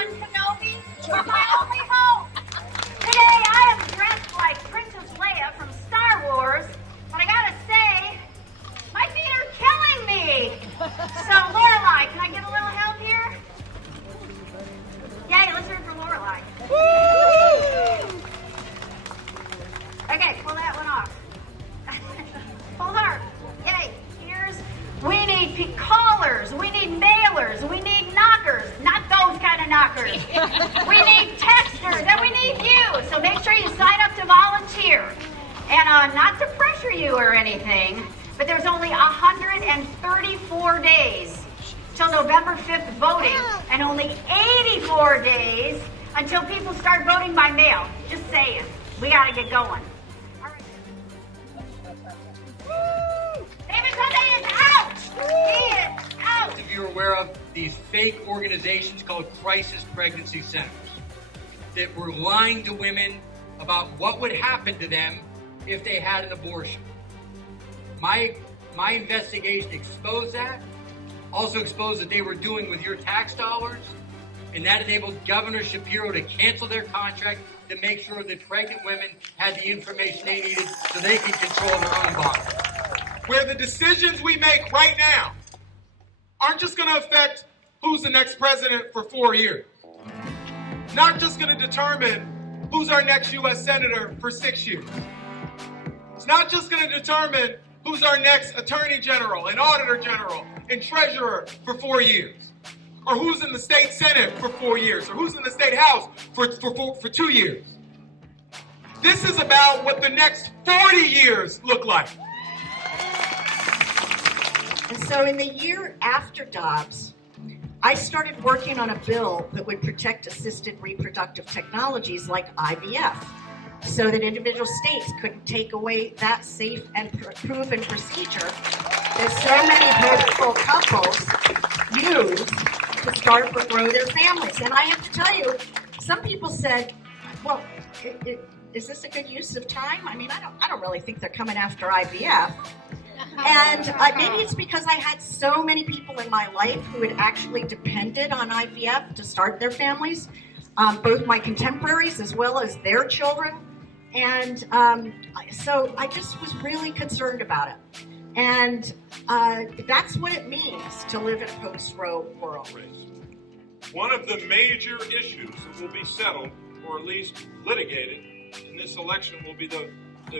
Obi-Wan Kenobi or my only hope. Today I am dressed like Princess Leia from Star Wars, but I gotta say, my feet are killing me. So Lorelai, can I get a little help here? Yay, let's hear it for Lorelai. Okay, pull that one off. Pull hard. Yay. We need callers, we need mailers, we need knockers, not those kind of knockers. We need texters, and we need you. So make sure you sign up to volunteer. And not to pressure you or anything, but there's only 134 days till November 5th voting, and only 84 days until people start voting by mail. Just saying. We got to get going. David Sunday is out! He is out! If you're aware of these fake organizations called crisis pregnancy centers that were lying to women about what would happen to them if they had an abortion. My investigation exposed that, also exposed that they were doing with your tax dollars, and that enabled Governor Shapiro to cancel their contract to make sure that pregnant women had the information they needed so they could control their own body. Where the decisions we make right now aren't just going to affect who's the next president for 4 years. Not just going to determine who's our next U.S. Senator for 6 years. It's not just going to determine who's our next Attorney General and Auditor General and Treasurer for 4 years. Or who's in the state Senate for 4 years. Or who's in the state House for 2 years. This is about what the next 40 years look like. And so in the year after Dobbs, I started working on a bill that would protect assisted reproductive technologies like IVF, so that individual states couldn't take away that safe and proven procedure that so many hopeful couples use to start or grow their families. And I have to tell you, some people said, well, is this a good use of time? I mean, I don't really think they're coming after IVF. And maybe it's because I had so many people in my life who had actually depended on IVF to start their families, both my contemporaries as well as their children. And so I just was really concerned about it. And that's what it means to live in a post-Roe world. One of the major issues that will be settled, or at least litigated, in this election will be the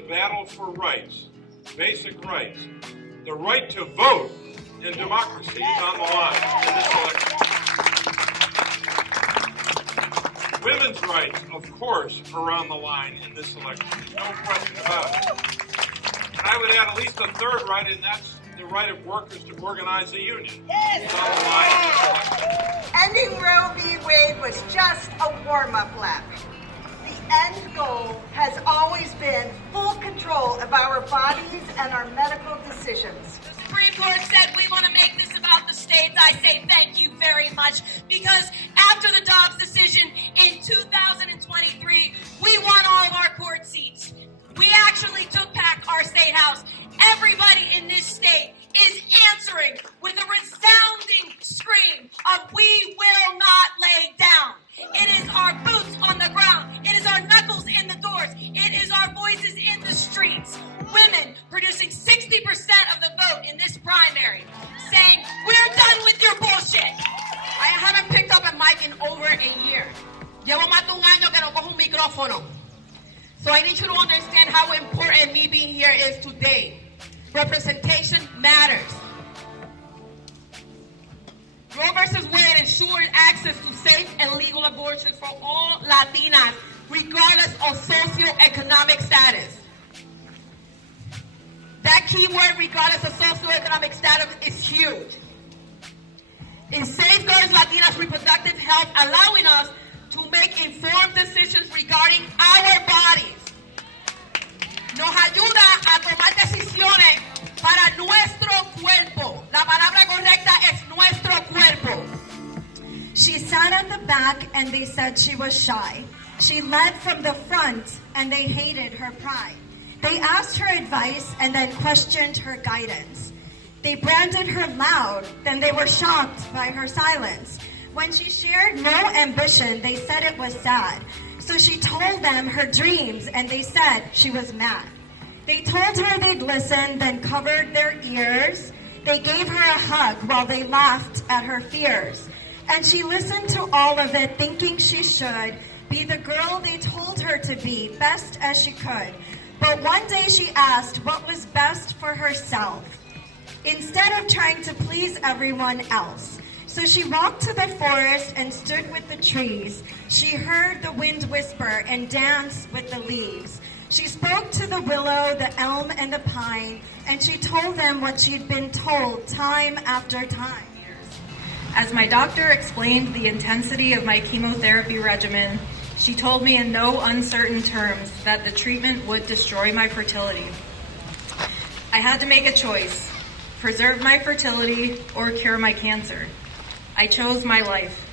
battle for rights. Basic rights. The right to vote in democracy is on the line in this election. Women's rights, of course, are on the line in this election. There's no question about it. And I would add at least a third right, and that's the right of workers to organize a union. It's on the line in this election. Ending Roe v. Wade was just a warm-up lap. The end goal has always been full control of our bodies and our medical decisions. The Supreme Court said we want to make this about the states. I say thank you very much, because after the Dobbs decision in 2023, we won all of our court seats. We actually took back our state house. Everybody in this state is answering with a resounding scream of "We will not lay down." It is our boots on the ground. It is our knuckles in the doors. It is our voices in the streets. Women producing 60% of the vote in this primary, saying, "We're done with your bullshit." I haven't picked up a mic in over a year. Llevo más de un año que no cojo un micrófono. So I need you to understand how important me being here is today. Representation matters. Roe versus Wade ensured access to safe and legal abortions for all Latinas, regardless of socioeconomic status. That key word, regardless of socioeconomic status, is huge. It safeguards Latinas' reproductive health, allowing us to make informed decisions regarding our bodies. Nos ayuda a tomar decisiones para nuestro cuerpo. La palabra correcta es nuestro cuerpo. She sat at the back and they said she was shy. She led from the front and they hated her pride. They asked her advice and then questioned her guidance. They branded her loud, then they were shocked by her silence. When she shared no ambition, they said it was sad. So she told them her dreams, and they said she was mad. They told her they'd listen, then covered their ears. They gave her a hug while they laughed at her fears. And she listened to all of it, thinking she should be the girl they told her to be, best as she could. But one day she asked what was best for herself, instead of trying to please everyone else. So she walked to the forest and stood with the trees. She heard the wind whisper and dance with the leaves. She spoke to the willow, the elm, and the pine, and she told them what she'd been told time after time. As my doctor explained the intensity of my chemotherapy regimen, she told me in no uncertain terms that the treatment would destroy my fertility. I had to make a choice: preserve my fertility or cure my cancer. I chose my life.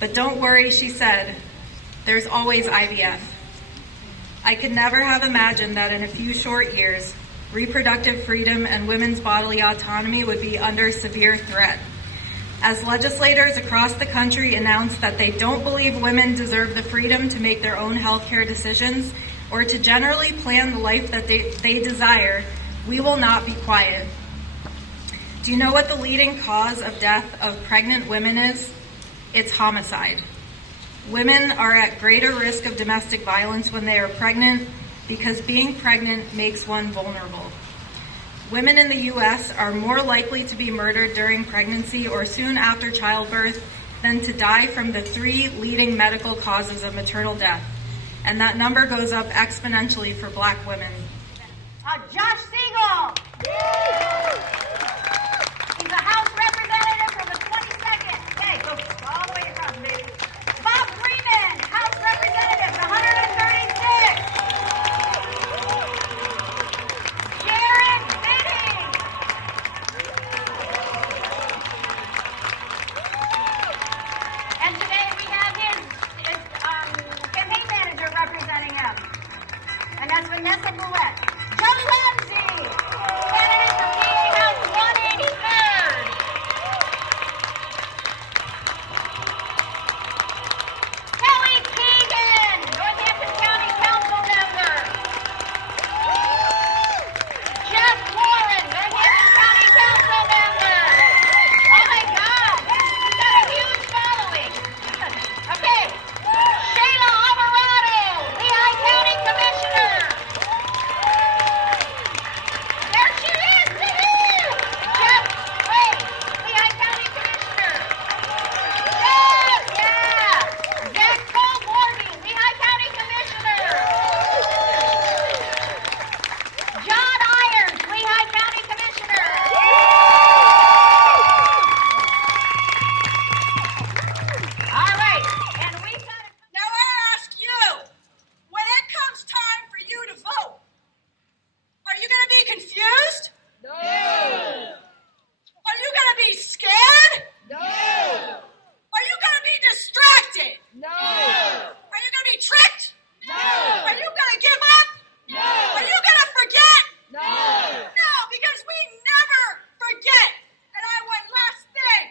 But don't worry, she said, there's always IVF. I could never have imagined that in a few short years, reproductive freedom and women's bodily autonomy would be under severe threat. As legislators across the country announce that they don't believe women deserve the freedom to make their own healthcare decisions or to generally plan the life that they desire, we will not be quiet. Do you know what the leading cause of death of pregnant women is? It's homicide. Women are at greater risk of domestic violence when they are pregnant because being pregnant makes one vulnerable. Women in the U.S. are more likely to be murdered during pregnancy or soon after childbirth than to die from the 3 leading medical causes of maternal death. And that number goes up exponentially for Black women. Josh Siegel! He's a House representative from the 22nd. Okay, go all the way across, baby. Bob Freeman, House representative, 136. Jared Bidding. And today we have his campaign manager representing him. And that's Vanessa Boulette. Joe Ramsey, candidate for PA House 183rd. Kelly Keegan, Northampton County Council member. Jeff Warren, Northampton County Council member. Oh my God, he's got a huge following. Okay, Shayla Alvarado, Lehigh County Commissioner. There she is! Woohoo! Jeff Ray, Lehigh County Commissioner. Yes! Yeah! Zach Cole-Morby, Lehigh County Commissioner. John Irons, Lehigh County Commissioner. All right, and we've got a... Now I ask you, when it comes time for you to vote, are you going to be confused? No. Are you going to be scared? No. Are you going to be distracted? No. Are you going to be tricked? No. Are you going to give up? No. Are you going to forget? No. No, because we never forget. And one last thing.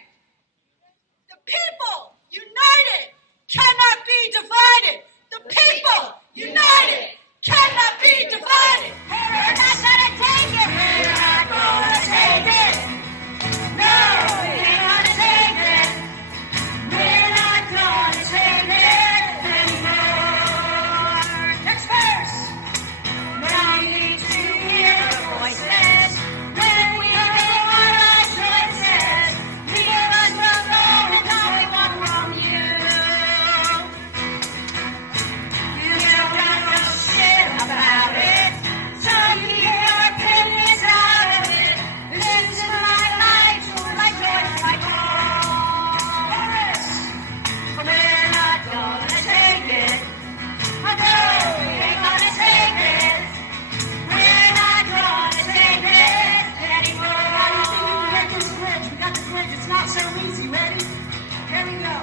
The people united cannot be divided. The people united cannot be divided. We're not gonna take it! We're not gonna take it. No, we're not gonna take it. We're not gonna take it anymore. Next verse. Now we need to hear the voices when we make our choices. Leave us alone and all we want from you. You don't got no shit about it, so you keep your opinions out of it. Listen to my life, my voice, my chorus. We're not gonna take it. Oh no, we ain't gonna take it. We're not gonna take it anymore. How do you think we get this bridge? We got the bridge. It's not so easy. Ready? Here we go.